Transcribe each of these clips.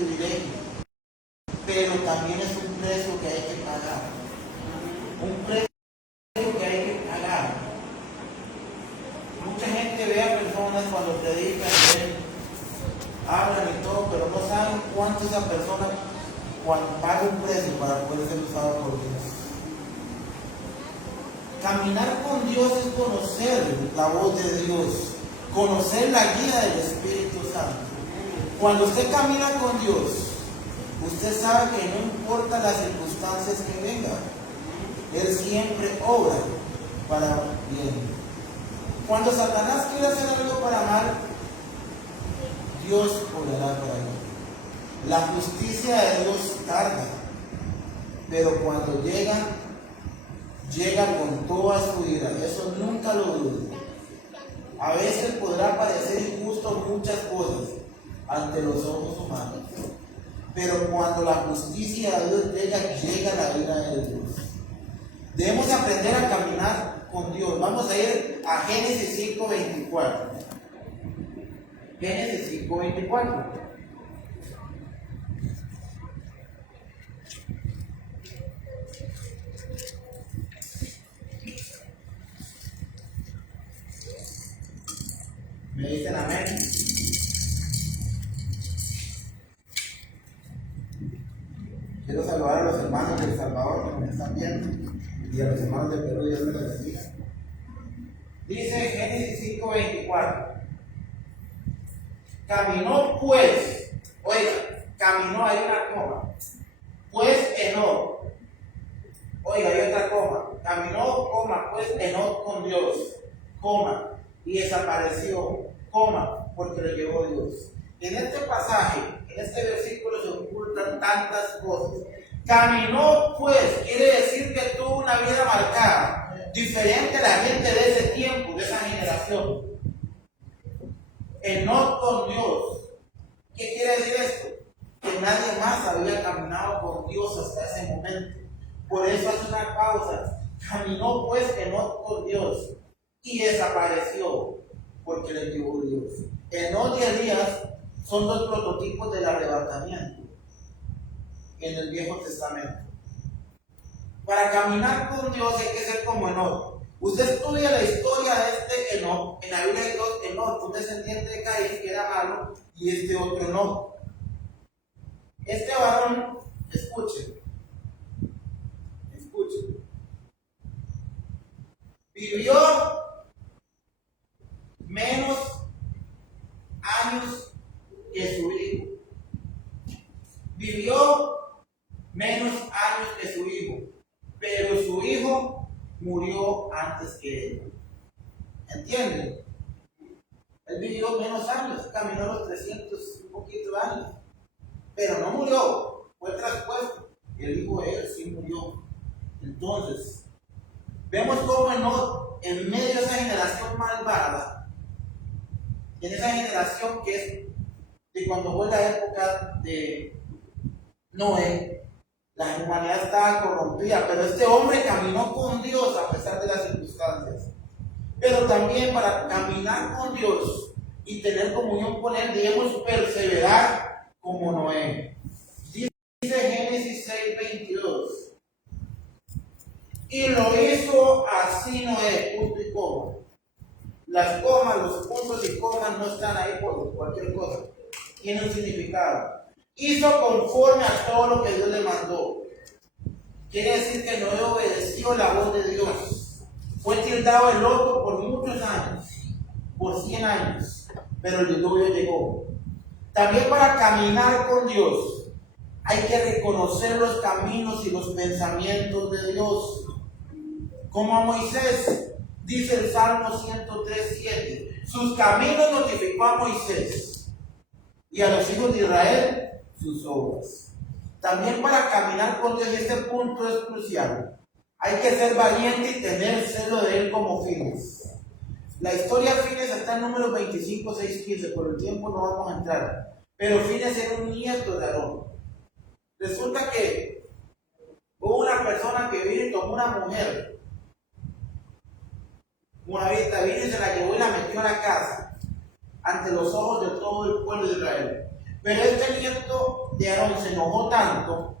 privilegio, pero también es un precio que hay que pagar. Un precio que hay que pagar. Mucha gente ve a personas cuando predican, hablan y todo, pero no saben cuánto esa persona paga un precio para poder ser usado por Dios. Caminar con Dios es conocer la voz de Dios, conocer la guía del Espíritu Santo. Cuando usted camina con Dios, usted sabe que no importa las circunstancias que vengan, Él siempre obra para bien. Cuando Satanás quiere hacer algo para mal, Dios obrará para bien. La justicia de Dios tarda, pero cuando llega con toda su ira. Eso nunca lo dudo. A veces podrá parecer injusto muchas cosas ante los ojos humanos, pero cuando la justicia de Dios llega la ira de Dios. Debemos aprender a caminar con Dios. Vamos a ir a Génesis 5:24. Génesis 5:24. ¿Me dicen amén? Quiero saludar a los hermanos de El Salvador que me están viendo y a los hermanos de Perú. Dios me los bendiga. Dice Génesis 5:24. Caminó pues, oiga, caminó, hay una coma. Pues Enoc, oiga, hay otra coma. Caminó, coma, pues Enoc con Dios, coma, y desapareció, coma, porque lo llevó Dios. En este pasaje, en este versículo se ocultan tantas cosas. Caminó pues, quiere decir que tuvo una vida marcada, diferente a la gente de ese tiempo, de esa generación. Enoc con Dios. ¿Qué quiere decir esto? Que nadie más había caminado con Dios hasta ese momento. Por eso hace una pausa. Caminó pues Enoc con Dios y desapareció, porque le llevó Dios. Enoc y Elías son dos prototipos del arrebatamiento en el Viejo Testamento. Para caminar con Dios hay que ser como Enoc. Usted estudia la historia de este Enoc. En la Biblia hay dos Enoc, un descendiente de Caín que era malo y este otro Enoc. Este varón, escuche, vivió menos años que su hijo. Vivió menos años que su hijo, pero su hijo murió antes que él. ¿Entienden? Él vivió menos años, caminó los 300 un poquito años, pero no murió, fue traspuesto. El hijo de él sí murió. Entonces, vemos cómo en medio de esa generación malvada, en esa generación que es de cuando fue la época de Noé, la humanidad estaba corrompida, pero este hombre caminó con Dios a pesar de las circunstancias. Pero también para caminar con Dios y tener comunión con Él, debemos perseverar como Noé. Dice Génesis 6:22. Y lo hizo así Noé, punto y coma. Las comas, los puntos y comas no están ahí por cualquier cosa. Tiene un significado. Hizo conforme a todo lo que Dios le mandó. Quiere decir que Noé obedeció la voz de Dios. Fue tildado de loco por muchos años, por 100 años, pero el diluvio llegó. También para caminar con Dios hay que reconocer los caminos y los pensamientos de Dios. Como a Moisés, dice el Salmo 103:7, sus caminos notificó a Moisés y a los hijos de Israel sus obras. También para caminar con Dios, y este punto es crucial, hay que ser valiente y tener celo de Él como Fines. La historia de Fines está en Números 25, 6, 15, por el tiempo no vamos a entrar, pero Fines era un nieto de Aarón. Resulta que hubo una persona que vino y tomó una mujer, Moabita, vino y se la llevó y la metió a la casa ante los ojos de todo el pueblo de Israel. Pero este nieto de Aarón se enojó tanto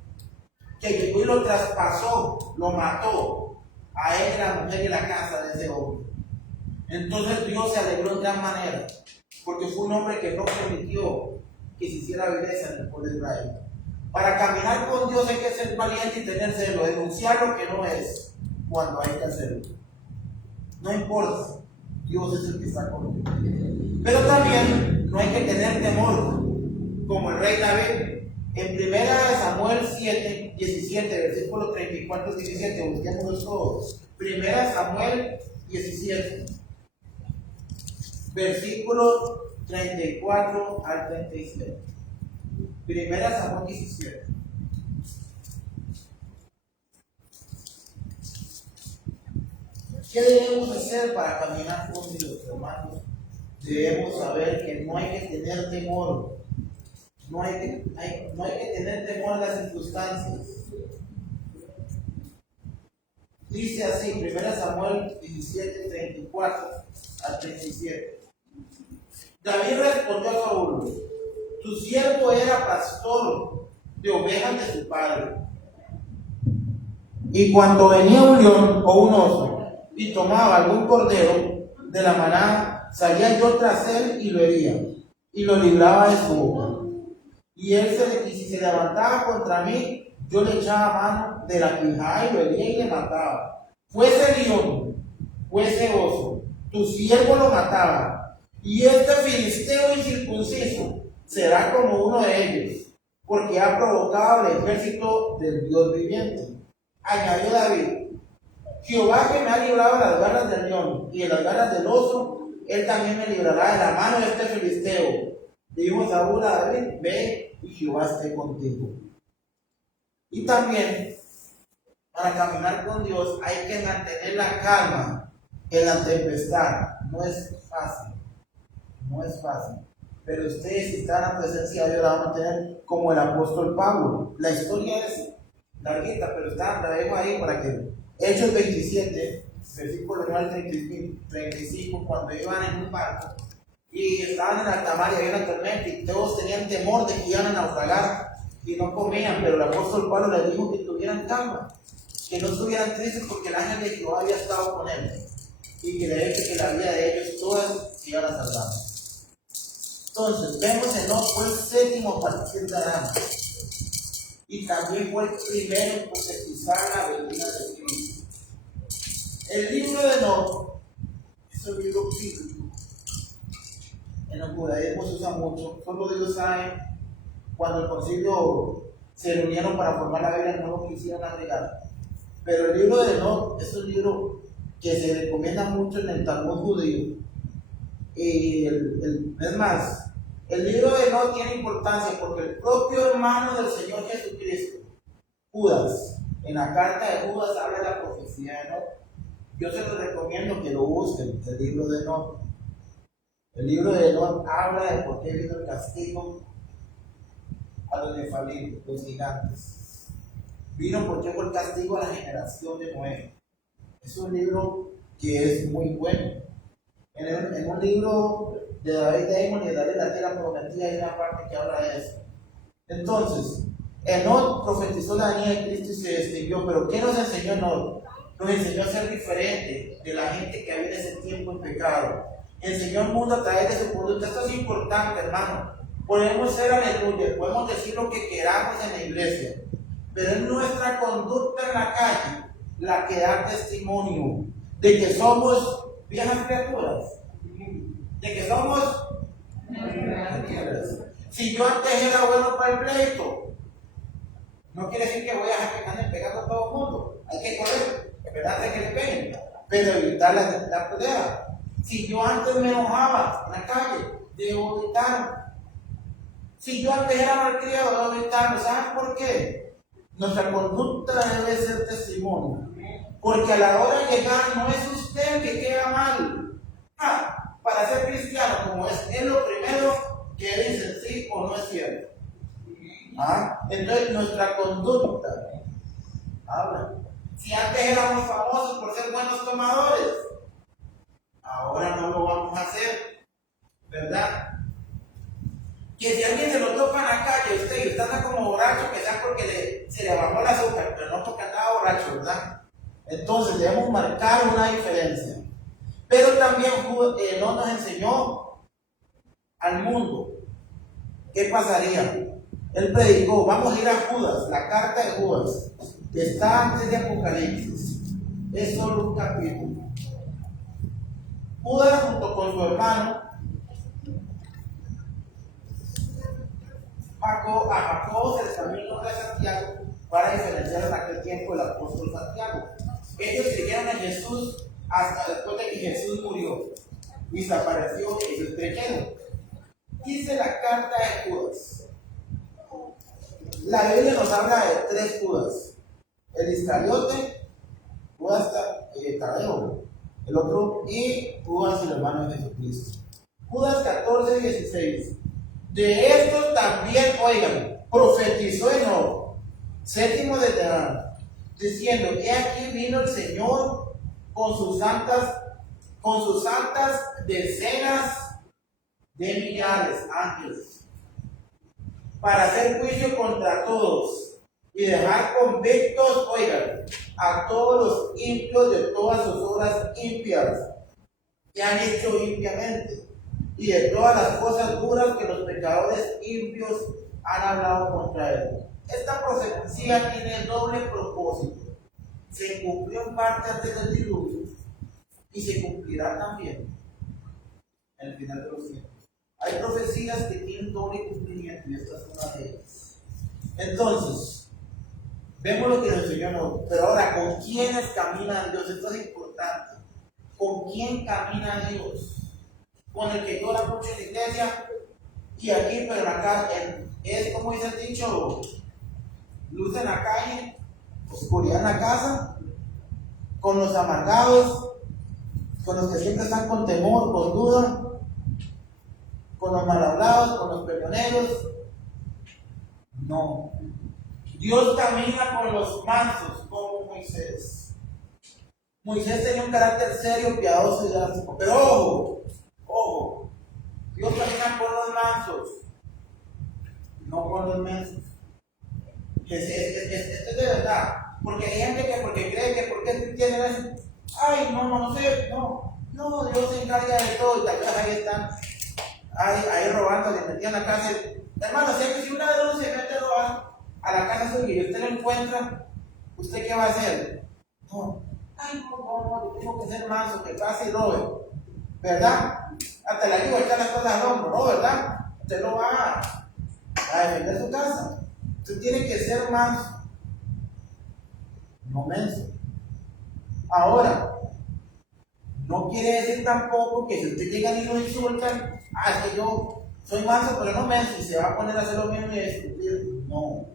que llegó y lo traspasó, lo mató a él, la mujer y la casa de ese hombre. Entonces Dios se alegró en gran manera, porque fue un hombre que no permitió que se hiciera violencia en el pueblo de Israel. Para caminar con Dios hay que ser valiente y tener celo, denunciar lo que no es cuando hay que hacerlo. No importa, Dios es el que está contigo. Pero también no hay que tener temor, como el rey David. En 1 Samuel 7, 17, versículo 34 17, busquémoslos todos. 1 Samuel 17, versículo 34 al 37. 1 Samuel 17. ¿Qué debemos hacer para caminar con Dios, hermanos? Debemos saber que no hay que tener temor. No hay que tener temor a las circunstancias. Dice así, 1 Samuel 17, 34 al 37. David respondió a Saúl: tu siervo era pastor de ovejas de su padre. Y cuando venía un león o un oso y tomaba algún cordero de la manada, salía yo tras él y lo hería, y lo libraba de su boca. Y él si se levantaba contra mí, yo le echaba mano de la quijada y lo hería y le mataba. Fuese león, fuese oso, tu siervo lo mataba. Y este filisteo incircunciso será como uno de ellos, porque ha provocado el ejército del Dios viviente. Añadió David: Jehová, que me ha librado de las garras del león y de las garras del oso, él también me librará de la mano de este filisteo. Dijo Saúl a David: ve y Jehová esté contigo. Y también, para caminar con Dios hay que mantener la calma en la tempestad. No es fácil, no es fácil. Pero ustedes, si están en la presencia de Dios, la van a mantener como el apóstol Pablo. La historia es larguita, pero la dejo ahí para que Hechos 27, versículo 9 al 35, cuando iban en un barco y estaban en alta mar y había una tormenta y todos tenían temor de que iban a naufragar y no comían, pero el apóstol Pablo les dijo que tuvieran calma, que no estuvieran tristes porque el ángel de Jehová había estado con él y que le dije que la vida de ellos todas se iban a salvar. Entonces vemos que Enoc fue el séptimo partir de Adán y también fue el primero en profetizar la venida de Cristo. El libro de Enoc es un libro bíblico. En el judaísmo se usa mucho, solo Dios sabe. Cuando el concilio se reunieron para formar la Biblia, no lo quisieron agregar. Pero el libro de Enoc es un libro que se recomienda mucho en el Talmud judío. Y es más, el libro de Enoc tiene importancia porque el propio hermano del Señor Jesucristo, Judas, en la carta de Judas habla de la profecía de Enoc. Yo se los recomiendo que lo busquen, el libro de Enoc. El libro de Enoc habla de por qué vino el castigo a los nefalitos, los gigantes. Vino porque fue el castigo a la generación de Noé. Es un libro que es muy bueno. En un libro de David Damon y de David la Tierra Prometida hay una parte que habla de eso. Entonces, Enoc profetizó la venida de Cristo y se distinguió. Pero ¿qué nos enseñó Enoc? Nos enseñó a ser diferente de la gente que había en ese tiempo en pecado. Enseñó al mundo a través de su conducta. Esto es importante, hermano. Podemos ser aleluya, podemos decir lo que queramos en la iglesia, pero es nuestra conducta en la calle la que da testimonio de que somos viejas criaturas, de que somos si yo antes era bueno para el pleito, no quiere decir que voy a dejar que anden pegando a todo el mundo. Hay que correr, es verdad que le peguen, pero evitar la pelea. Si yo antes me enojaba en la calle, debo evitar. Si yo antes era malcriado, debo evitarlo. ¿Saben por qué? Nuestra conducta debe ser testimonio. Porque a la hora de llegar no es usted el que queda mal. Para ser cristiano, como es lo primero que dicen sí o no es cierto. Entonces nuestra conducta habla. Si antes éramos famosos por ser buenos tomadores, ahora no lo vamos a hacer, ¿verdad? Que si alguien se lo topa usted anda como borracho, que sea porque se le bajó el azúcar, pero no porque andaba borracho, ¿verdad? Entonces debemos marcar una diferencia. Pero también no nos enseñó al mundo qué pasaría. Él predicó, vamos a ir a Judas, la carta de Judas, que está antes de Apocalipsis. Es solo un capítulo. Judas junto con su hermano a Jacobo se les también nombra Santiago para diferenciar en aquel tiempo el apóstol Santiago. Ellos siguieron a Jesús hasta después de que Jesús murió y se apareció y ellos creyeron. Dice la carta de Judas. La Biblia nos habla de 3 Judas: el Iscariote, Judas Tadeo, el otro, y Judas el hermano de Jesucristo. Judas 14:16. De estos también, oigan, profetizó Enoc, séptimo de Terán, diciendo: he aquí vino el Señor con sus santas decenas de millares ángeles, para hacer juicio contra todos y dejar convictos, oigan, a todos los impios de todas sus obras impias que han hecho impiamente, y de todas las cosas duras que los pecadores impios han hablado contra él. Esta profecía tiene doble propósito. Se cumplió en parte antes del diluvio y se cumplirá también en el final de los tiempos. Hay profecías que tienen doble cumplimiento y esta es una de ellas. Entonces, vemos lo que nos enseñó, pero ahora, ¿con quiénes camina Dios? Esto es importante. ¿Con quién camina Dios? Con el que llora mucho en la iglesia y aquí, pero acá es como dice el dicho: luz en la calle, oscuridad en la casa. Con los amargados, con los que siempre están con temor, con duda, con los mal hablados, con los peleoneros. No. Dios camina con los mansos, como Moisés. Moisés tenía un carácter serio, piadoso y drástico. Pero ojo, Dios camina con los mansos, no con los mensos. Esto es de verdad. Porque hay gente que porque cree que porque tiene eso, ay, no sé, no, Dios se encarga de todo y tal vez ahí están, ahí robando, le metían a la cárcel. Hermano, si un ladrón se mete a robar a la casa suya y usted lo encuentra, ¿usted qué va a hacer? No, yo tengo que ser manso, que pase y robe, ¿verdad? Hasta le ayuda a echar las cosas al hombro, ¿no? ¿Verdad? Usted no va a defender su casa. Usted tiene que ser manso, no menso. Ahora, no quiere decir tampoco que si usted llega y lo insultan, es que yo soy manso pero no menso, y se va a poner a hacer lo mismo y a discutir. No.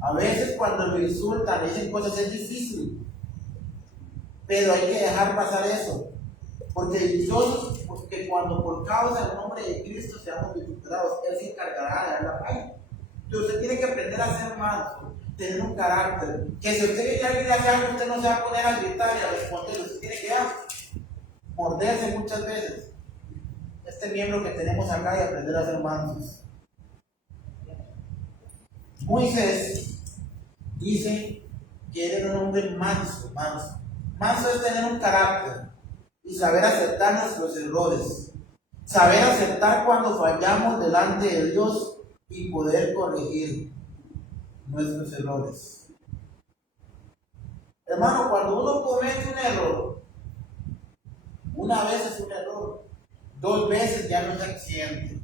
A veces cuando lo insultan, dicen cosas, es difícil, pero hay que dejar pasar eso, porque dichosos, porque cuando por causa del nombre de Cristo seamos disfrutados, Él se encargará de dar la paz. Entonces usted tiene que aprender a ser manso, tener un carácter, que si usted viene a alguien hace algo, usted no se va a poner a gritar y a responder, usted tiene que morderse muchas veces este miembro que tenemos acá y aprender a ser mansos. Moisés dice que era un hombre manso. Manso es tener un carácter y saber aceptar nuestros errores, saber aceptar cuando fallamos delante de Dios y poder corregir nuestros errores. Hermano, cuando uno comete un error, una vez es un error, 2 veces ya no es accidente,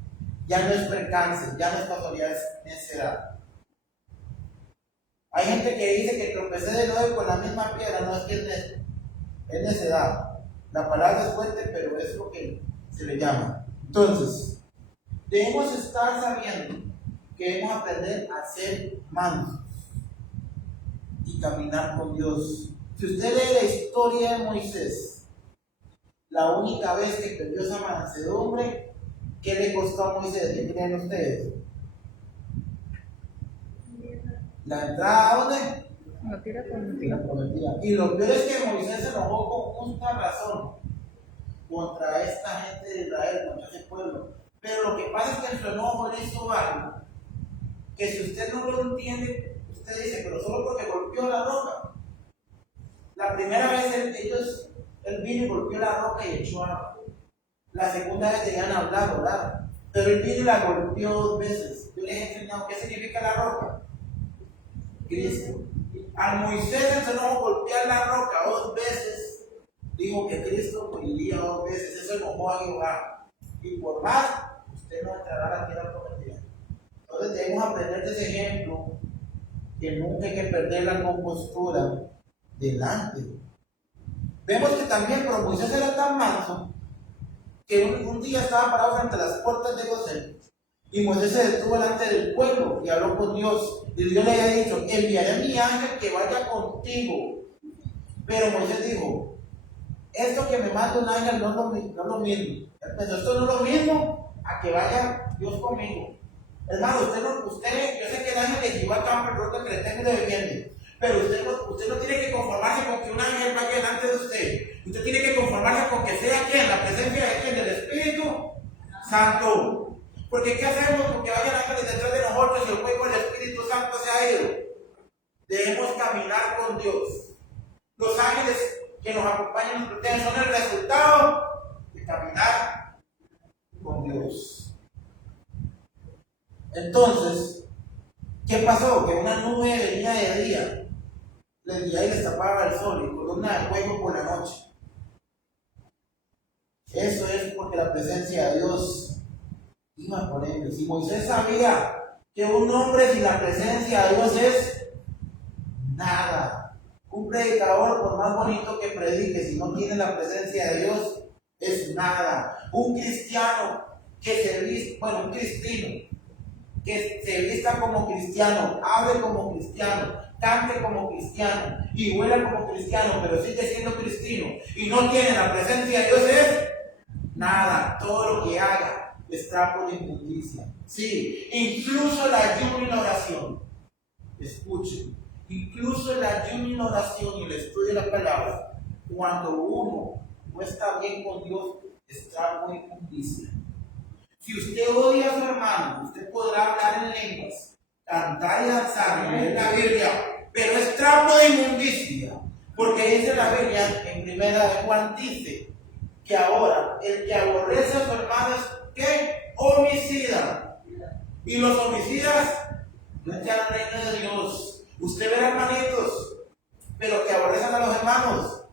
ya no es percance, ya no es casualidad, es necedad. Hay gente que dice que tropecé de nuevo con la misma piedra, no es que es necedad. La palabra es fuerte, pero es lo que se le llama. Entonces, debemos estar sabiendo que debemos aprender a ser mansos y caminar con Dios. Si usted lee la historia de Moisés, la única vez que perdió esa mansedumbre, ¿qué le costó a Moisés? ¿Qué creen ustedes? ¿La entrada a dónde? La tierra prometida. Y lo peor es que Moisés se enojó con justa razón contra esta gente de Israel, contra ese pueblo. Pero lo que pasa es que en su enojo le hizo algo que si usted no lo entiende, usted dice, pero solo porque golpeó la roca. La primera vez él vino y golpeó la roca y echó agua. La segunda vez tenían hablado, ¿verdad? Pero él vino y la golpeó 2 veces. Yo les he enseñado qué significa la roca. Cristo. A Moisés enseñó golpear la roca 2 veces. Dijo que Cristo moriría 2 veces. Eso enojó a Jehová. Y por más, usted no entrará a la tierra prometida. Entonces debemos aprender de ese ejemplo que nunca hay que perder la compostura delante. Vemos que también, pero Moisés era tan manso que un día estaba parado frente a las puertas de Gosén y Moisés se detuvo delante del pueblo y habló con Dios. Y Dios le había dicho: enviaré a mi ángel que vaya contigo. Pero Moisés dijo: esto que me manda un ángel no es lo mismo. Pero esto no es lo mismo a que vaya Dios conmigo. Hermano, yo sé que el ángel le llevó a campo el roto que le tengo de bebiendo. Pero usted no tiene que conformarse con que un ángel vaya delante de usted. Usted tiene que conformarse con que sea quien, la presencia de quien, del Espíritu Santo. Porque ¿qué hacemos con que vayan ángeles detrás de nosotros y el fuego del Espíritu Santo se ha ido? Debemos caminar con Dios. Los ángeles que nos acompañan y nos protegen son el resultado de caminar con Dios. Entonces, ¿qué pasó? Que una nube venía de día y les tapaba el sol y columna de fuego por la noche. Eso es porque la presencia de Dios iba por ellos. Si Moisés sabía que un hombre sin la presencia de Dios es nada. Un predicador, por más bonito que predique, si no tiene la presencia de Dios, es nada. Un cristiano un cristino, que se vista como cristiano, hable como cristiano, cante como cristiano y huela como cristiano, pero sigue siendo cristiano y no tiene la presencia de Dios, es nada. Todo lo que haga es trapo de inmundicia. Sí, incluso el ayuno y la oración. Escuchen, incluso el ayuno y la oración y el estudio de la palabra, cuando uno no está bien con Dios, es trapo de inmundicia. Si usted odia a su hermano, usted podrá hablar en lenguas, cantar y danzar, leer la Biblia, pero es trapo de inmundicia, porque dice la Biblia en 1 Juan, dice que ahora el que aborrece a su hermano es ¿qué? Homicida. Y los homicidas no entran al reino de Dios. Usted verá hermanitos, pero que aborrecen a los hermanos,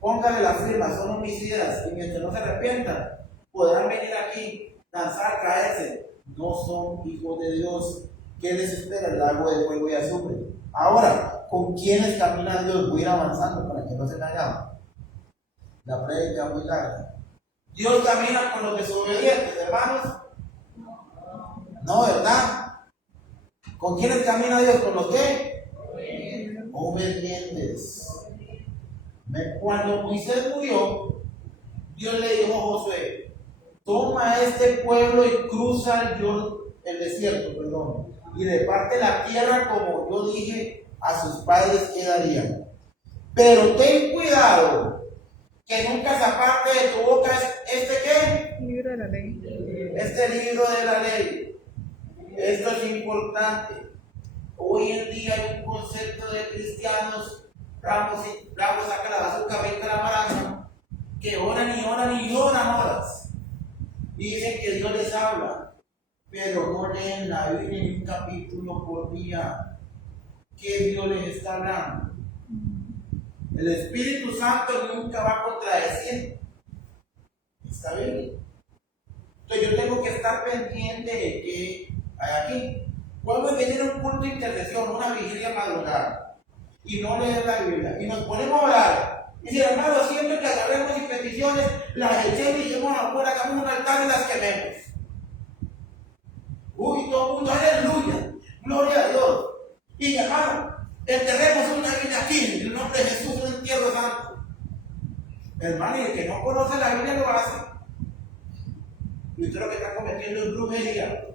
póngale la firma, son homicidas, y mientras no se arrepientan, podrán venir aquí, danzar, caerse. No son hijos de Dios. ¿Qué les espera? El lago de fuego y azufre. Ahora, ¿con quiénes camina Dios? Voy a ir avanzando para que no se caigan. La prédica muy larga. Dios camina con los desobedientes, hermanos. No, ¿verdad? ¿Con quiénes camina Dios? ¿Con los qué? Obedientes. Cuando Moisés murió, Dios le dijo a Josué: toma este pueblo y cruza el desierto, y reparte la tierra como yo dije a sus padres que darían. Pero ten cuidado que nunca se aparte de tu boca ¿qué? Libro de la ley. Este libro de la ley. Esto es importante. Hoy en día hay un concepto de cristianos, bravos saca la bazooka, venga la maraca, que oran y oran y oran horas. Dicen que Dios les habla, pero no leen la Biblia en un capítulo por día. ¿Qué Dios les está hablando? El Espíritu Santo nunca va a contradecir esta Biblia. Entonces yo tengo que estar pendiente de que hay aquí. Podemos venir a un culto de intercesión, una vigilia madrugada, y no leer la Biblia, y nos ponemos a orar. Y si hermano, siempre que agarremos mis peticiones, las echemos y llevemos afuera, hagamos un altar y las quememos. Uy, todo el mundo, aleluya, gloria a Dios. Y hermano, enterremos una Biblia aquí, en el nombre de Jesús, un entierro santo. Hermano, y el que no conoce la Biblia lo hace. Y usted lo que está cometiendo es brujería.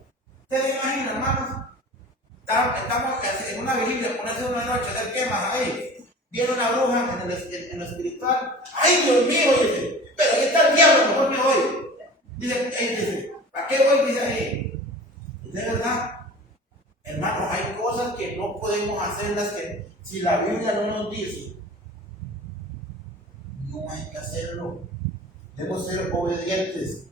¿Ustedes imaginan, hermanos? Estamos en una vigilia, ponerse una noche, hacer quemas ahí. Viene una bruja en lo espiritual. ¡Ay, Dios mío! Dice, pero aquí está el diablo, mejor me voy. Dice, ¿para qué voy? Dice ahí. ¿Es de verdad? cosas que no podemos hacerlas, que si la Biblia no nos dice, no hay que hacerlo. Debemos ser obedientes.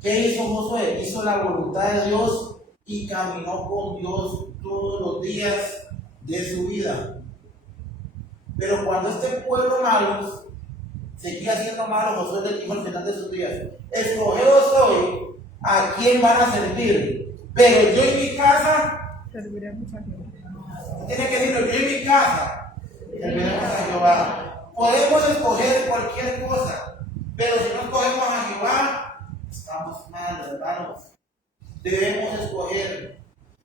¿Qué hizo Josué? Hizo la voluntad de Dios y caminó con Dios todos los días de su vida. Pero cuando este pueblo malo seguía siendo malo, Josué le dijo al final de sus días: escogeos hoy a quién van a servir, pero yo en mi casa serviremos a Jehová. tiene que decirlo, yo en mi casa serviremos a Jehová. Podemos escoger cualquier cosa, pero si no escogemos a Jehová, estamos mal, hermanos. Debemos escoger.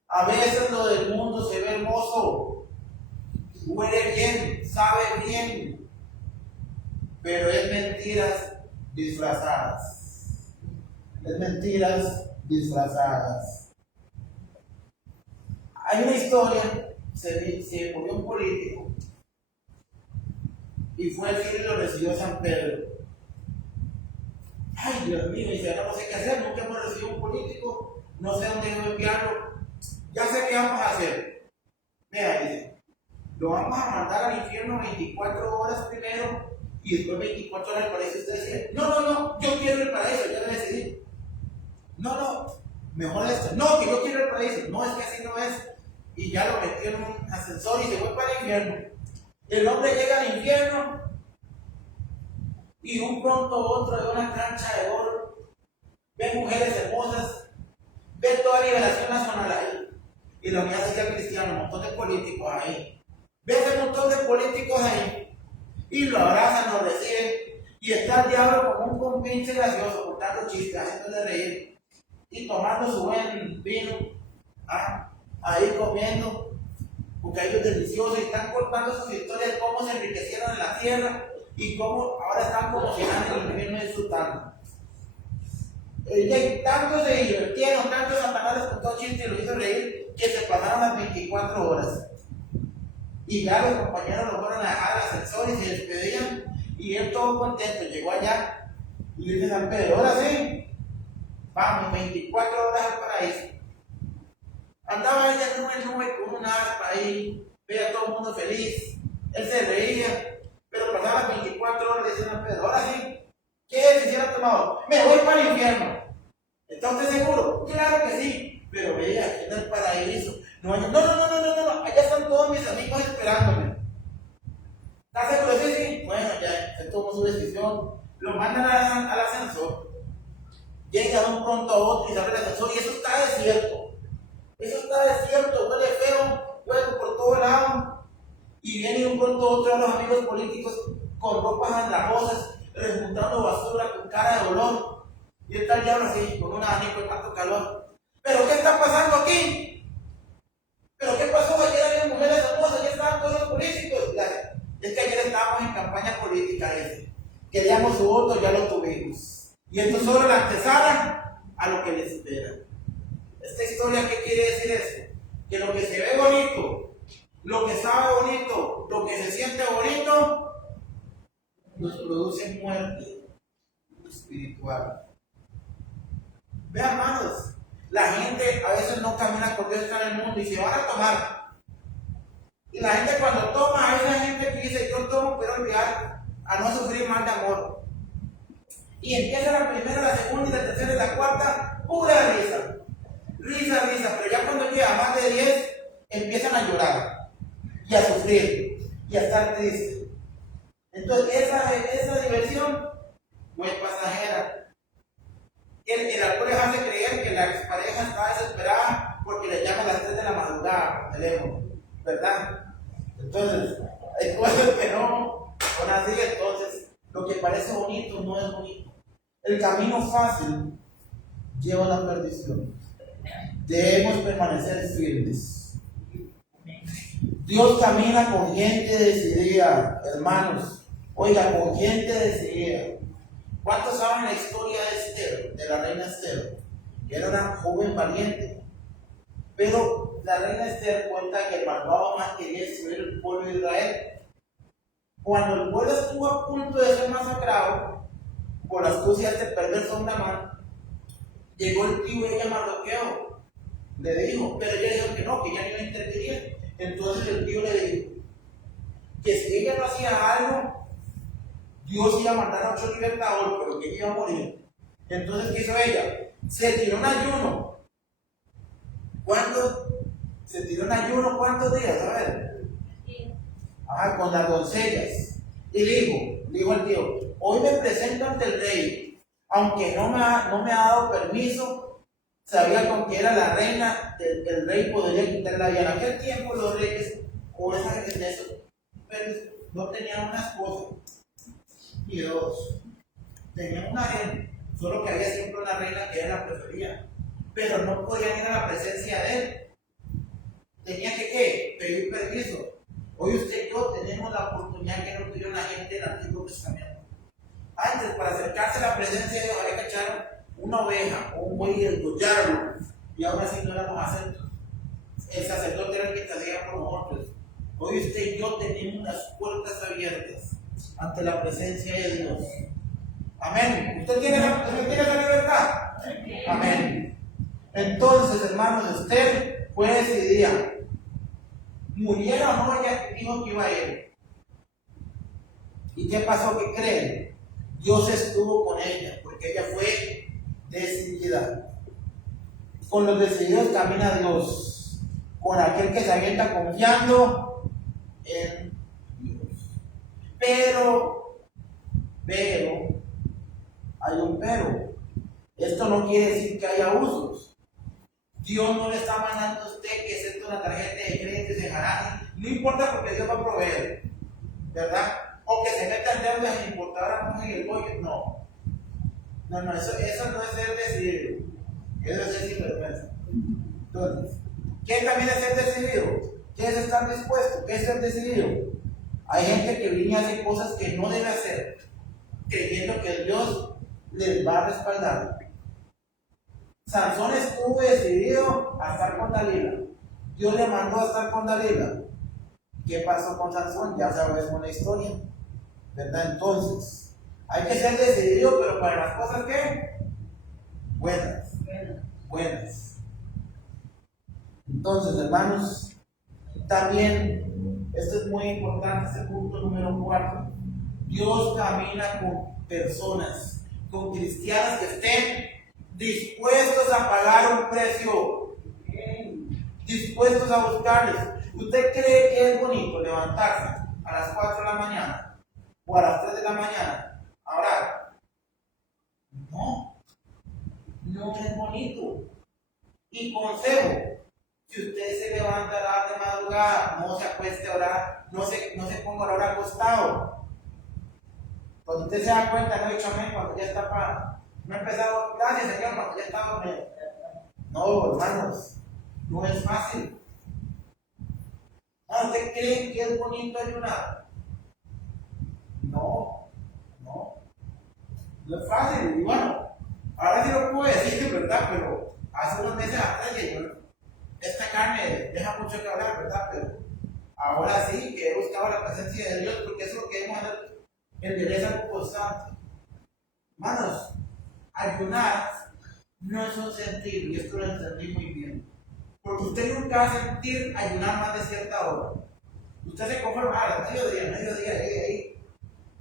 A veces lo del mundo se ve hermoso, huele bien, sabe bien, pero es mentiras disfrazadas. Es mentiras disfrazadas. Hay una historia, se murió un político y fue el cielo y lo recibió San Pedro. Ay, Dios mío, dice, no sé qué hacer, nunca hemos recibido un político, no sé dónde debo enviarlo, ya sé qué vamos a hacer. Vea, dice, lo vamos a mandar al infierno 24 horas primero y después 24 horas al paraíso. Usted dice, no, yo quiero el paraíso, ya lo decidí. No, mejor esto, no, que yo quiero el paraíso, no, es que así no es. Y ya lo metió en un ascensor y se fue para el infierno. El hombre llega al infierno y un pronto otro de una cancha de oro ve mujeres hermosas, ve toda Liberación Nacional ahí, y la Unidad Social Cristiana, un montón de políticos ahí, ve ese montón de políticos ahí, y lo abrazan, lo reciben, y está el diablo como un compinche gracioso, contando chistes, haciéndole reír, y tomando su buen vino, ahí comiendo bocadillos deliciosos, y están contando sus historias de cómo se enriquecieron en la tierra, y cómo ahora están como si en el infierno disfrutando. Tanto se divirtieron, tanto Satanás les contó chistes y lo hizo reír, que se pasaron las 24 horas. Y ya los compañeros lo fueron a dejar al ascensor y se despedían, y él todo contento llegó allá y le dice a San Pedro: ahora sí, vamos, 24 horas al paraíso. Andaba ella en una nube con un aspa ahí, veía a todo el mundo feliz, él se reía, pero pasaban 24 horas y decía San Pedro: ahora sí, ¿qué decisión ha tomado? Me voy para el infierno. ¿Está usted seguro? Claro que sí, pero veía, aquí en el paraíso. No, allá están todos mis amigos esperándome. ¿Está seguro? Sí. Bueno, ya, se tomó su decisión. Lo mandan al ascensor. Llega de un pronto a otro y se abre el ascensor y eso está desierto. Huele feo, huele por todos lados. Y viene de un pronto a otro a los amigos políticos con ropas andrajosas, rejuntando basura con cara de dolor. Y está el diablo así, con un abanico de tanto calor. ¿Pero qué está pasando aquí? ¿Pero qué pasó? Ayer había mujeres hermosas, ayer estaban todos los políticos. Es que ayer estábamos en campaña política, queríamos su voto, ya lo tuvimos. Y esto es solo la antesala a lo que les espera. Esta historia, ¿qué quiere decir eso? Que lo que se ve bonito, lo que sabe bonito, lo que se siente bonito, nos produce muerte espiritual. Vean, hermanos, la gente a veces no camina con Dios, está en el mundo y se van a tomar. Y la gente cuando toma, hay una gente que dice: yo tomo, pero olvidar a no sufrir mal de amor. Y empieza la primera, la segunda y la tercera y la cuarta, pura risa. Risa, pero ya cuando llega a más de 10, empiezan a llorar y a sufrir y a estar tristes. Entonces, esa diversión no es pasajera. El alcohol les hace creer que la expareja está desesperada porque le llama a las 3 de la madrugada por teléfono, ¿verdad? Entonces, hay cosas que no son así. Entonces, lo que parece bonito no es bonito. El camino fácil lleva a la perdición. Debemos permanecer firmes. Dios camina con gente decidida, hermanos. Oiga, con gente decidida. ¿Cuántos saben la historia de Esther, de la reina Esther? Que era una joven valiente. Pero la reina Esther cuenta que el malvado más quería destruir el pueblo de Israel. Cuando el pueblo estuvo a punto de ser masacrado por las astucias de perverso Amán, llegó el tío de ella, Mardoqueo, le dijo, pero ella dijo que ella no iba a intervenir. Entonces el tío le dijo que si ella no hacía algo, Dios iba a mandar a otro libertador, pero que ella iba a morir. Entonces, ¿qué hizo ella? Se tiró un ayuno. ¿Cuánto? Se tiró un ayuno, ¿cuántos días? A ver. Con las doncellas. Y dijo al tío, hoy me presento ante el rey, aunque no me ha dado permiso, sabía con que era la reina, el rey podría quitarle la vida. En aquel tiempo los reyes, o esa gente de eso, pero no tenían una esposa, ni dos, tenían una reina, solo que había siempre una reina que él la prefería, pero no podían ir a la presencia de él. Tenía que ¿qué? Pedir permiso. Hoy usted y yo tenemos la oportunidad que no tuvieron la gente del Antiguo Testamento. Antes, para acercarse a la presencia de Dios, había que echar una oveja o un buey y degollarlo, y aún así no éramos aceptos. El sacerdote era el que te hacía por nosotros. Hoy usted y yo tenemos las puertas abiertas ante la presencia de Dios. Amén. ¿Usted tiene la libertad? Amén. Entonces, hermanos, usted puede decidir. Muriera o no, ella dijo que iba a ir. ¿Y qué pasó? ¿Qué creen? Dios estuvo con ella, porque ella fue decidida. Con los decididos camina Dios, con aquel que se avienta confiando en Dios. Pero, hay un pero. Esto no quiere decir que haya usos. Dios no le está mandando a usted que acepte una tarjeta de crédito y se jaraje. No importa porque Dios va a proveer, ¿verdad? O que se meta en deudas en importadora como en el bollo. No, eso no es ser decidido. Eso es ser sinvergüenza. Entonces, ¿qué también es ser decidido? ¿Qué es estar dispuesto? ¿Qué es ser decidido? Hay gente que viene y hace cosas que no debe hacer, creyendo que Dios les va a respaldar. Sansón estuvo decidido a estar con Dalila. Dios le mandó a estar con Dalila. ¿Qué pasó con Sansón? Ya sabemos la historia, ¿verdad? Entonces, hay que ser decidido, pero para las cosas ¿qué? Buenas. Entonces, hermanos, también, esto es muy importante, este punto número 4. Dios camina con personas, con cristianos que estén dispuestos a pagar un precio, dispuestos a buscarles. ¿Usted cree que es bonito levantarse a las 4 de la mañana o a las 3 de la mañana a orar? No es bonito. Y consejo, si usted se levanta a orar de madrugada, no se acueste a orar, no se ponga a orar acostado. Cuando usted se da cuenta, no he dicho amén cuando ya está para. No he empezado, gracias Señor, cuando ya está dormido. No, hermanos, no es fácil. ¿Usted cree que es bonito ayunar? No es fácil. Y bueno, ahora sí lo puedo decir, ¿verdad? Pero hace unos meses atrás esta carne deja mucho que hablar, ¿verdad? Pero ahora sí que he buscado la presencia de Dios, porque eso es lo que debemos hacer en belleza constante. Hermanos, ayunar no es un sentir, y esto lo entendí muy bien. Porque usted nunca va a sentir ayunar más de cierta hora. Usted se conforma a las mediodía, ahí,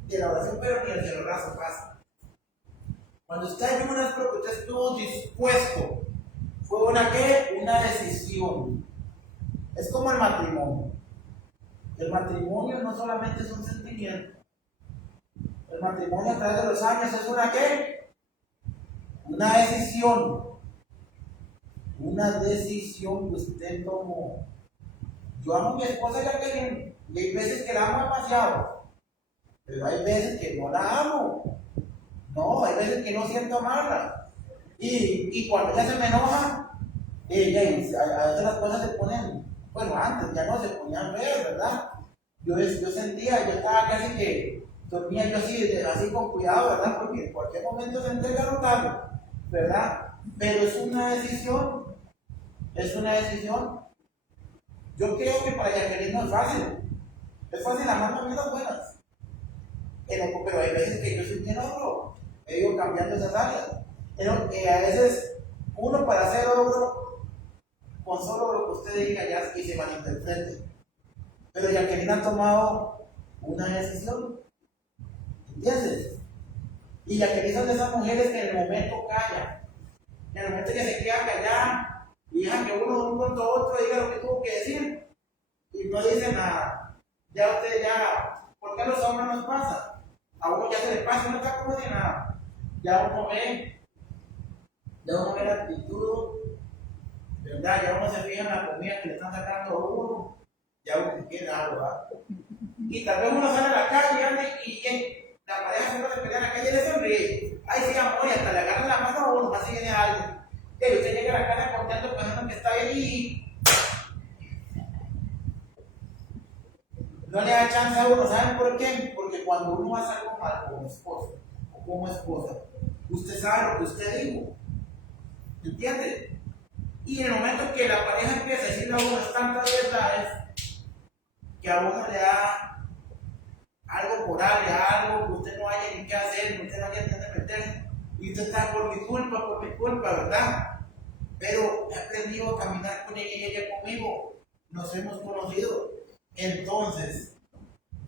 de la oración, pero ni el celorazo pasa. Cuando usted ayuna es porque usted estuvo dispuesto. Fue una decisión. Es como el matrimonio. El matrimonio no solamente es un sentimiento. El matrimonio a través de los años es una decisión. Una decisión que usted tomó. Yo amo a mi esposa ya que bien, y hay veces que la amo demasiado, pero hay veces que no la amo. No, hay veces que no siento amarla. Y cuando ella se me enoja, a veces las cosas se ponen, bueno, antes ya no se ponían feas, ¿verdad? Yo sentía, yo estaba casi que dormía yo así con cuidado, ¿verdad? Porque en cualquier momento se entrega a notarlo, ¿verdad? Pero es una decisión. Yo creo que para Jacqueline no es fácil. Es fácil amar cosas buenas. Pero hay veces que yo soy bien ogro. He ido cambiando esas áreas. Pero a veces uno para ser ogro con solo lo que usted diga ya y se malinterprete. Pero Jacqueline ha tomado una decisión, ¿entiendes? Y Jacqueline son de esas mujeres que en el momento callan, en el momento que se queda callada y dejan que uno de un punto a otro diga lo que tuvo que decir y no dice nada. Ya usted ya, ¿por qué a los hombres nos pasa? A uno ya se le pasa, no está como de nada. Ya uno ve la actitud, ¿verdad? Ya uno se fija en la comida que le están sacando a uno, ya uno queda algo, ¿verdad? Y tal vez uno sale a la calle y la pareja se va a pelear en la calle y le sonríe. Ay, sí, amor, y hasta le agarra la mano a uno, así viene algo. Y usted llega a la casa contento pensando que está bien y no le da chance a uno. ¿Saben por qué? Porque cuando uno hace algo mal como esposo o como esposa, usted sabe lo que usted dijo. ¿Entiende? Y en el momento que la pareja empieza a decirle a uno tantas verdades, que a uno le da algo morable, algo que usted no haya ni qué hacer, usted no haya ni dónde meterse, y usted está por mi culpa, ¿verdad? Pero he aprendido a caminar con ella y ella conmigo, nos hemos conocido. Entonces,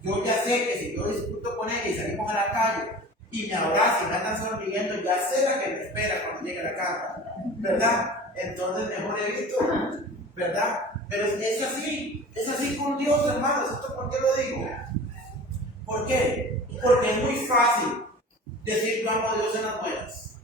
yo ya sé que si yo discuto con ella y salimos a la calle y me abraza y me andan sonriendo, ya sé la que me espera cuando llegue a la casa, ¿verdad? Entonces mejor evito, ¿verdad? Pero es así con Dios, hermanos. ¿Esto por qué lo digo? ¿Por qué? Porque es muy fácil decir yo amo a Dios en las buenas.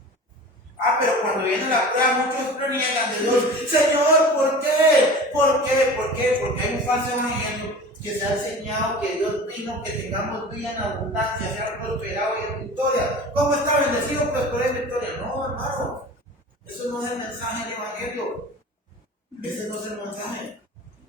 Pero cuando viene la prueba, muchos reniegan de Dios. Señor, ¿por qué? ¿Por qué? ¿Por qué? Porque hay un falso evangelio que se ha enseñado que Dios vino, que tengamos vida en abundancia, sea prosperado y en victoria. ¿Cómo está bendecido, prosperado y en victoria? No, hermano. Eso no es el mensaje del evangelio. Ese no es el mensaje.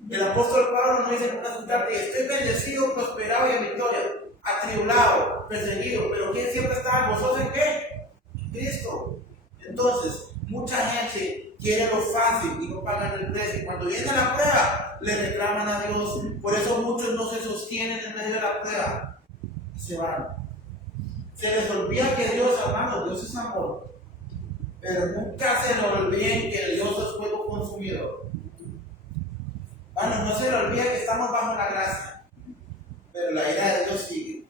El apóstol Pablo nos dice en una carta: estoy bendecido, prosperado y en victoria, atribulado, perseguido. Pero ¿quién siempre está? ¿Vosotros en qué? En Cristo. Entonces, mucha gente quiere lo fácil y no pagan el precio. Cuando viene la prueba, le reclaman a Dios. Por eso muchos no se sostienen en medio de la prueba y se van. Se les olvida que Dios, hermano, Dios es amor. Pero nunca se les olviden que Dios es fuego consumidor. Bueno, no se les olvida que estamos bajo la gracia, pero la ira de Dios sigue.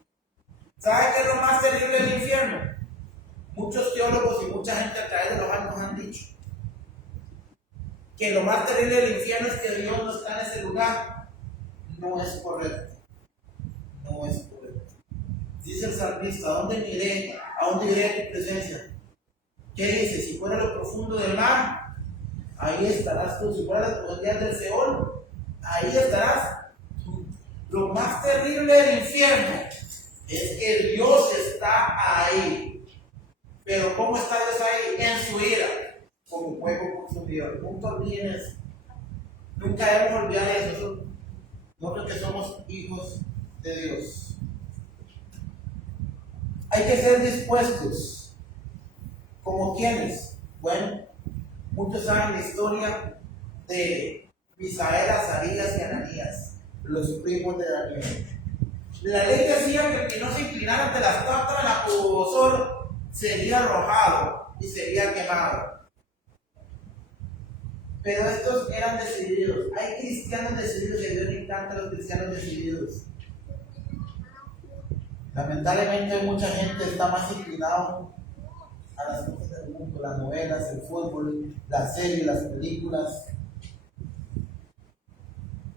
¿Sabe qué es lo más terrible del infierno? Muchos teólogos y mucha gente a través de los años han dicho que lo más terrible del infierno es que Dios no está en ese lugar. No es correcto. No es correcto. Dice el salmista: ¿a dónde iré? ¿A dónde iré a tu presencia? ¿Qué dice? Si fuera lo profundo del mar, ahí estarás tú. Si fuera las profundidades del Seol, ahí estarás tú. Lo más terrible del infierno es que Dios está ahí. Pero ¿cómo está Dios ahí? En su ira, como fuego consumidor. Nunca olviden eso. Nunca debemos olvidar eso. Nosotros que somos hijos de Dios. Hay que ser dispuestos. ¿Como quiénes? Bueno, muchos saben la historia de Misael, Azarías y Ananías, los primos de Daniel. La ley decía que el que no se inclinara ante la estatua de Nabucodonosor sería arrojado y sería quemado. Pero estos eran decididos. Hay cristianos decididos y a Dios le encantan los cristianos decididos. Lamentablemente mucha gente está más inclinada a las cosas del mundo, las novelas, el fútbol, las series, las películas,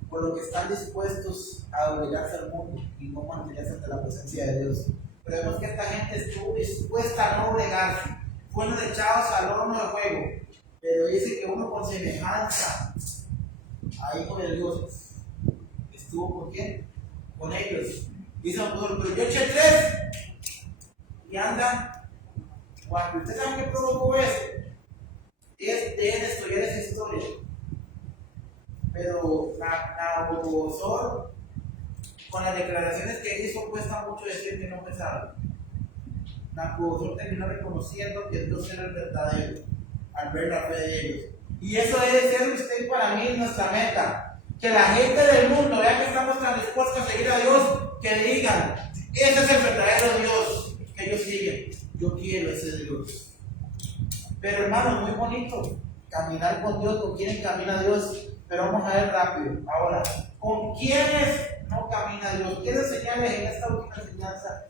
por lo que están dispuestos a doblegarse al mundo y no mantenerse ante la presencia de Dios. Pero vemos que esta gente estuvo dispuesta a no doblegarse, fueron echados al horno de fuego, pero dice que uno con semejanza a hijo de Dios estuvo ¿con quién? Con ellos. Dice un pueblo: pero yo eché 3 y andan. Cuando ustedes saben qué provocó eso, deben estudiar esa historia. Pero Nabucodonosor, con las declaraciones que hizo, cuesta mucho decir que no pensaba. Nabucodonosor terminó reconociendo que Dios era el verdadero al ver la fe de ellos. Y eso debe ser usted y para mí nuestra meta. Que la gente del mundo vea que estamos tan dispuestos a seguir a Dios, que digan: ese es el verdadero Dios que ellos siguen. Yo quiero ese Dios. Pero hermano, muy bonito. caminar con Dios, con quienes camina Dios, pero vamos a ver rápido. Ahora, ¿con quiénes no camina Dios? Quiero enseñarles en esta última enseñanza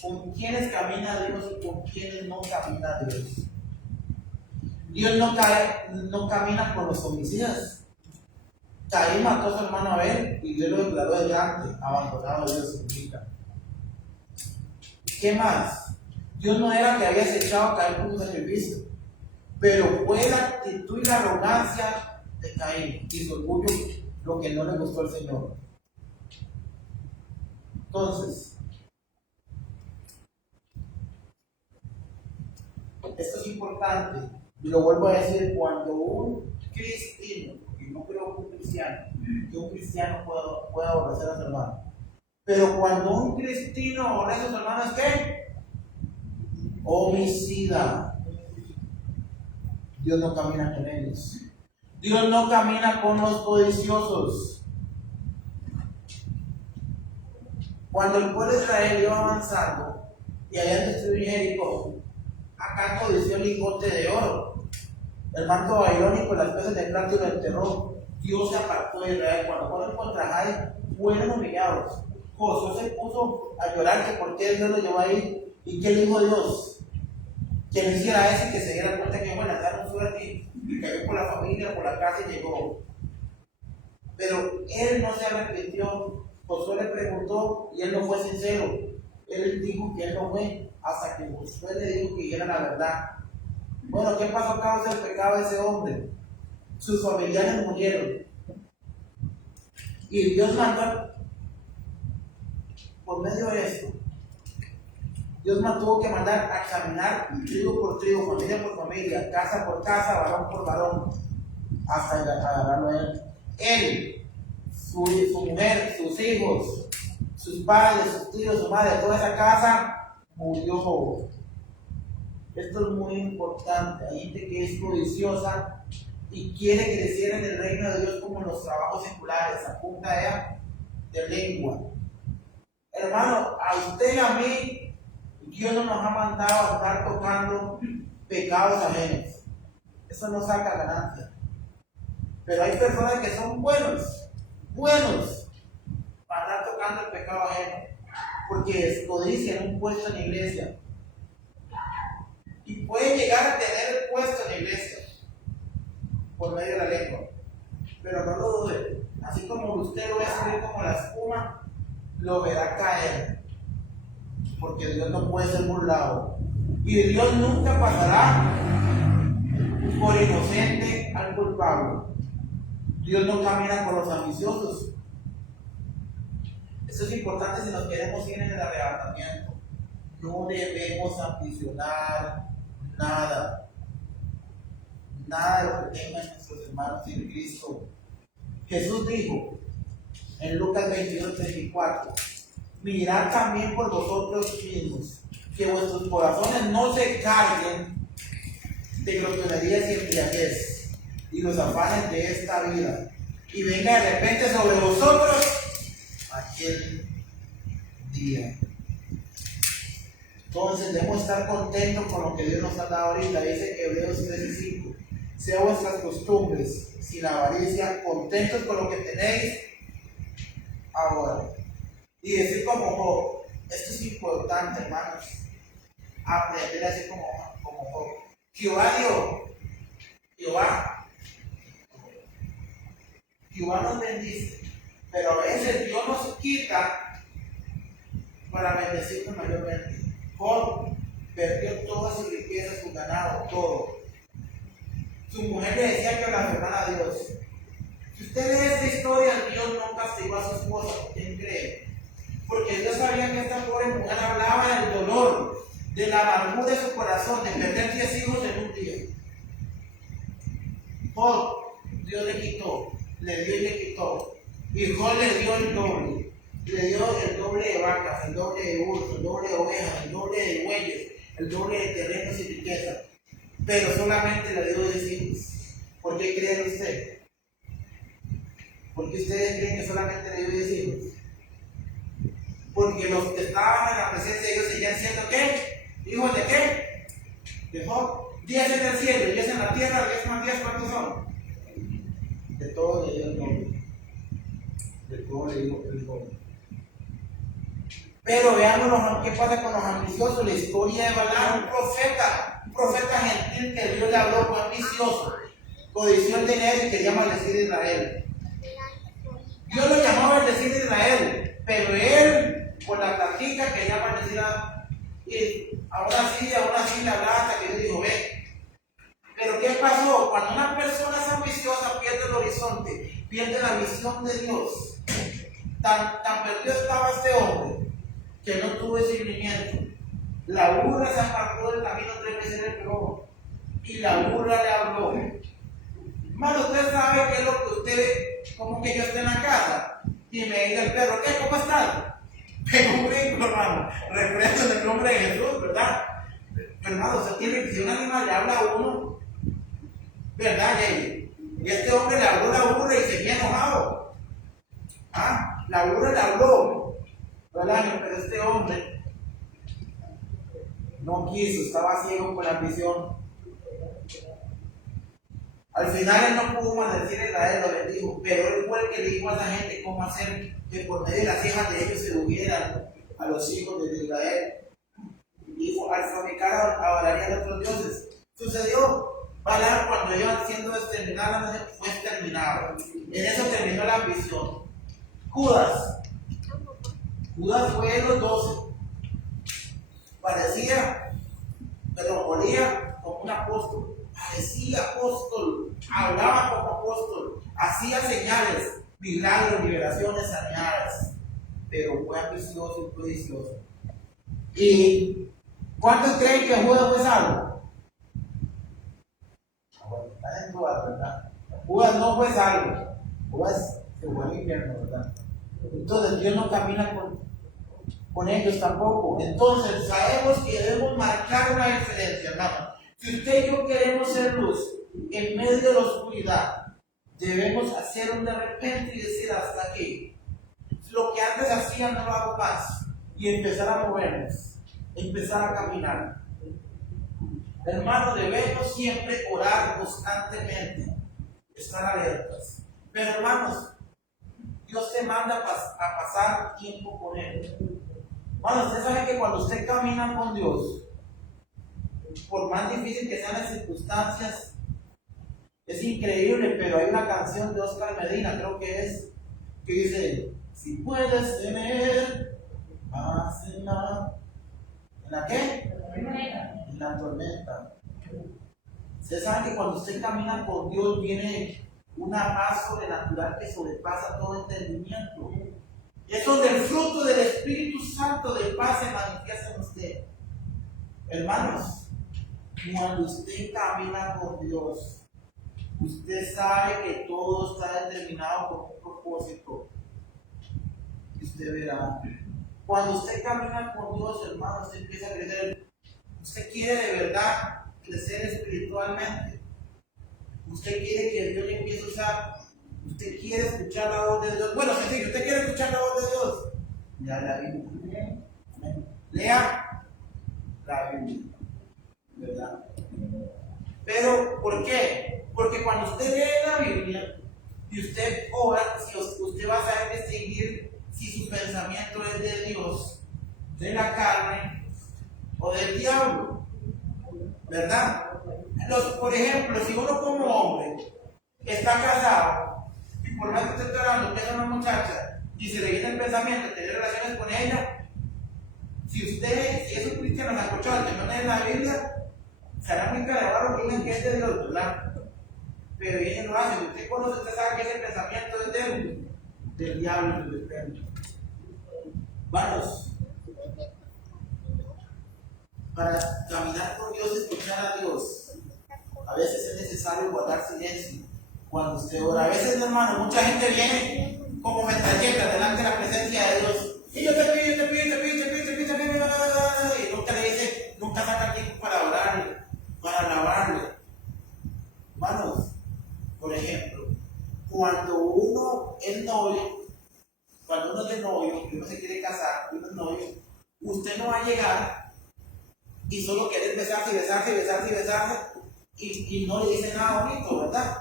con quiénes camina Dios y con quiénes no camina Dios. Dios no camina con los homicidas. Caín mató a su hermano Abel y Dios lo declaró delante, abandonado de Dios significa. ¿Qué más? Dios no era que habías echado a Caín por un sacrificio, pero fue la actitud y la arrogancia de Caín y su orgullo lo que no le gustó al Señor. Entonces, esto es importante, y lo vuelvo a decir, cuando un cristiano, y no creo que un cristiano pueda aborrecer a su hermano, pero cuando un cristiano aborrece a su hermano, ¿es qué? Homicida. Dios no camina con ellos. Dios no camina con los codiciosos. Cuando el pueblo de Israel iba avanzando y habían destruido Jericó, acá codició el lingote de oro, el manto babilónico, las piezas de plata y lo enterró. Dios se apartó de Israel. Cuando fueron contra Jai, fueron humillados. Josué se puso a llorar que por qué Dios lo llevó ahí. ¿Y qué le dijo Dios? Que no hiciera eso y que se diera cuenta que bueno, andaron suerte y cayó por la familia, por la casa y llegó. Pero él no se arrepintió. Josué le preguntó y él no fue sincero. Él dijo que él no fue hasta que Josué le dijo que dijera la verdad. Bueno, ¿qué pasó a causa del pecado de ese hombre? Sus familiares murieron. Y Dios mandó, por medio de esto, Dios tuvo que mandar a examinar tribu por tribu, familia por familia, casa por casa, varón por varón, hasta agarrarlo a él. Él, su mujer, sus hijos, sus padres, sus tíos, su madre, toda esa casa murió. Esto es muy importante. Hay gente que es codiciosa y quiere crecer en el reino de Dios como en los trabajos seculares, a punta de lengua. Hermano, a usted y a mí, Dios no nos ha mandado a estar tocando pecados ajenos. Eso no saca ganancia. Pero hay personas que son buenos para estar tocando el pecado ajeno, porque codician un puesto en la iglesia. Y puede llegar a tener el puesto en la iglesia por medio de la lengua. Pero no lo dude. Así como usted lo ve subir como la espuma, lo verá caer. Porque Dios no puede ser burlado. Y Dios nunca pasará por inocente al culpable. Dios no camina con los ambiciosos. Eso es importante si nos queremos ir en el arrebatamiento. No debemos ambicionar nada de lo que tengan nuestros hermanos en Cristo. Jesús dijo en Lucas 22:34: mirad también por vosotros mismos, que vuestros corazones no se carguen de glotonerías y embriaguez y los afanes de esta vida, y venga de repente sobre vosotros aquel día. Entonces debemos estar contentos con lo que Dios nos ha dado ahorita. Dice Hebreos 13:5: sea vuestras costumbres sin avaricia, contentos con lo que tenéis ahora. Y decir como Job, esto es importante, hermanos, aprender a decir como Job. Jehová dio, Jehová nos bendice, pero a veces Dios nos quita para bendecirnos mayormente. Job perdió todas sus riquezas, su ganado, todo. Su mujer le decía que blasfemara a Dios. Si usted lee esta historia, Dios no castigó a su esposa. ¿Quién cree? Porque Dios sabía que esta pobre mujer hablaba del dolor, de la amargura de su corazón, de perder 10 hijos en un día. Job, Dios le quitó, le dio y le quitó. Y Job le dio el doble. Le dio el doble de vacas, el doble de burros, el doble de ovejas, el doble de bueyes, el doble de terrenos y riquezas. Pero solamente le dio 10 hijos. ¿Por qué creen usted? ¿Por qué ustedes creen que solamente le dio 10 hijos? Porque los que estaban en la presencia de Dios seguían siendo ¿qué? ¿Hijos de qué? De Job. 10 en el cielo y 10 en la tierra, 10 más 10, ¿cuántos son? De todo le dio el nombre. De todo le dio el nombre. Pero veamos qué pasa con los ambiciosos. La historia de Balaam, un profeta gentil que Dios le habló, fue ambicioso, codició el dinero y quería maldecir a Israel. Dios lo llamó a bendecir a Israel, pero él, por la práctica, quería maldecir a Israel. Ahora sí le hablaba hasta que Dios dijo, ve. Pero ¿qué pasó? Cuando una persona es ambiciosa, pierde el horizonte, pierde la visión de Dios. Tan perdido estaba este hombre que no tuvo discernimiento. La burra se apartó del camino 3 veces en el plomo y la burra le habló. Hermano, usted sabe qué es lo que usted, como que yo esté en la casa y me diga el perro, ¿qué? ¿Cómo estás? Pega un brinco, hermano. Recuerden el nombre de Jesús, ¿verdad? Pero, hermano, usted tiene que, si un animal le habla a uno, ¿verdad, Jay? Y este hombre le habló a la burra y se quedó enojado. ¿Ah? La burra le habló, ¿verdad? Pero este hombre no quiso, estaba ciego con la ambición. Al final él no pudo maldecir a Israel, lo bendijo, pero él fue el que le dijo a la gente cómo hacer que por medio de las hijas de ellos se hubieran a los hijos de Israel. Dijo, al fornicar adorarían a otros dioses. Sucedió, Balaam cuando iban siendo exterminados, fue exterminado. En eso terminó la ambición. Judas fue de los 12. Olía como un apóstol. Parecía apóstol, hablaba como apóstol, hacía señales, milagros, liberaciones, sanidades, pero fue ambicioso y codicioso. ¿Y cuántos creen que Judas fue salvo? Están en duda, ¿verdad? Judas no fue salvo, Judas se fue al infierno, ¿verdad? Entonces Dios no camina con ellos tampoco. Entonces sabemos que debemos marcar una diferencia, hermano. Si usted y yo queremos ser luz en medio de la oscuridad, debemos hacer un de repente y decir hasta aquí. Lo que antes hacían no lo hago más. Y empezar a movernos, empezar a caminar. Hermano, debemos siempre orar constantemente, estar alertas. Pero hermanos, Dios te manda a pasar tiempo con Él. Bueno, usted sabe que cuando usted camina con Dios, por más difícil que sean las circunstancias, es increíble, pero hay una canción de Oscar Medina, creo que es, que dice, si puedes tener paz ¿en la qué? En la tormenta. Usted sabe que cuando usted camina con Dios viene una paz sobrenatural que sobrepasa todo entendimiento. Es donde el fruto del Espíritu Santo de paz se manifiesta en usted. Hermanos, cuando usted camina con Dios, usted sabe que todo está determinado con un propósito. Y usted verá. Cuando usted camina con Dios, hermano, usted empieza a crecer. Usted quiere de verdad crecer espiritualmente. Usted quiere que Dios le empiece a usar. Usted quiere escuchar la voz de Dios. Bueno, sencillo, usted quiere escuchar la voz de Dios. Lea la Biblia. Lea la Biblia. ¿Verdad? Pero, ¿por qué? Porque cuando usted lee la Biblia y usted ora, si usted va a saber distinguir si su pensamiento es de Dios, de la carne o del diablo. ¿Verdad? Por ejemplo, si uno como hombre está casado y por más que usted esté orando, piensa en una muchacha y se le viene el pensamiento de tener relaciones con ella, si es un cristiano, la escuchado, que no lee la Biblia, será muy caro que digan que es de Dios, ¿verdad? Pero ellos lo hacen. Usted conoce, usted sabe que ese pensamiento es del diablo, del infierno. Vamos. Para caminar con Dios, escuchar a Dios, a veces es necesario guardar silencio cuando usted ora. A veces, hermano, mucha gente viene como metralleta delante de la presencia de Dios. Y yo te pido, y nunca le dice, nunca saca tiempo para orarle, para alabarle. Hermanos, por ejemplo, cuando uno es novio, cuando uno es de novio, y uno se quiere casar, uno es novio, usted no va a llegar y solo querer besarse, y no le dice nada bonito, ¿verdad?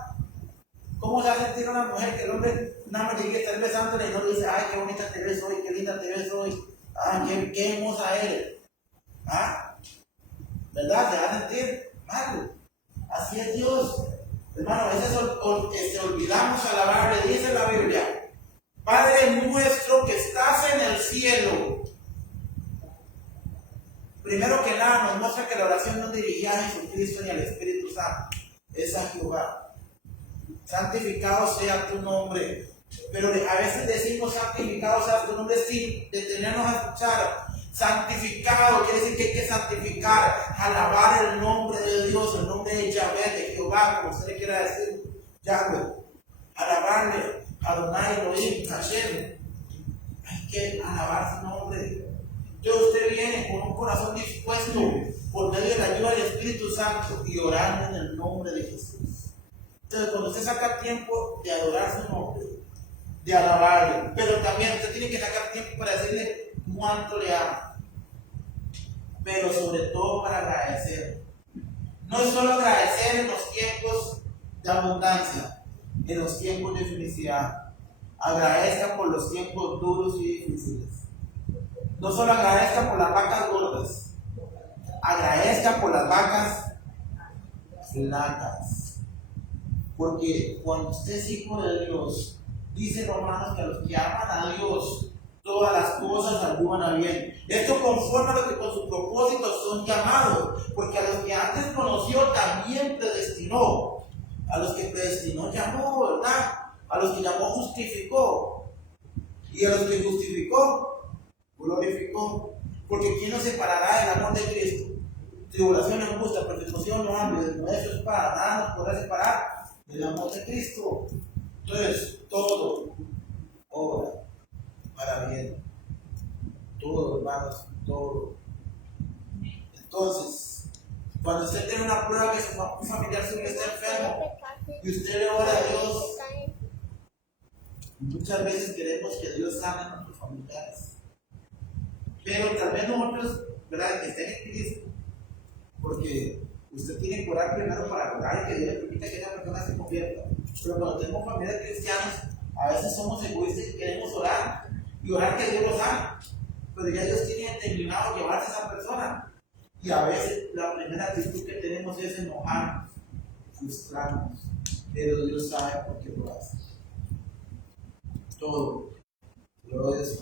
¿Cómo se va a sentir una mujer que el hombre nada más llegue a estar besándole y no le dice, ay, qué bonita te ves hoy, qué linda te ves hoy, ay, qué hermosa eres? ¿Ah? ¿Verdad? Se va a sentir mal. Así es Dios. Hermano, a veces olvidamos alabarle, dice la Biblia, Padre nuestro que estás en el cielo. Primero que nada nos muestra que la oración no dirigía a Jesucristo ni al Espíritu Santo, es a Jehová. Santificado sea tu nombre. Pero a veces decimos santificado sea tu nombre sin detenernos a escuchar. Santificado quiere decir que hay que santificar, alabar el nombre de Dios, el nombre de Yahvé, de Jehová, como usted le quiera decir, Yahvé. Alabarle, Adonai, Elohim, Hashem. Hay que alabar su nombre. Entonces usted viene con un corazón dispuesto por medio de la ayuda del Espíritu Santo y orando en el nombre de Jesús. Entonces cuando usted saca tiempo de adorar su nombre, de alabarle, pero también usted tiene que sacar tiempo para decirle cuánto le ama, pero sobre todo para agradecer. No es solo agradecer en los tiempos de abundancia, en los tiempos de felicidad. Agradezca por los tiempos duros y difíciles. No solo agradezca por las vacas gordas, agradezca por las vacas flacas. Porque cuando usted es hijo de Dios, dice Romanos que a los que aman a Dios, todas las cosas ayudan a bien. Esto conforme a lo que con su propósito son llamados, porque a los que antes conoció también predestinó. A los que predestinó llamó, ¿verdad? A los que llamó justificó. Y a los que justificó, glorificó. Porque ¿quién nos separará del amor de Cristo? Tribulación, angustia, persecución, no hambre, desnudez, para nada nos podrá separar del amor de Cristo. Entonces, todo obra para bien. Todo, hermanos, todo. Entonces, cuando usted tiene una prueba que su familiar suyo está enfermo y usted le ora a Dios, muchas veces queremos que Dios sane a nuestros familiares. Pero tal vez nosotros, ¿verdad?, que estén en Cristo, porque usted tiene que orar primero para orar y que Dios le permita que esa persona se convierta. Pero cuando tenemos familiares cristianos, a veces somos egoístas y queremos orar y orar que Dios los sane. Pero ya Dios tiene determinado llevarse a esa persona. Y a veces la primera actitud que tenemos es enojarnos, frustrarnos. Pero Dios sabe por qué lo hace. Todo. Lo es.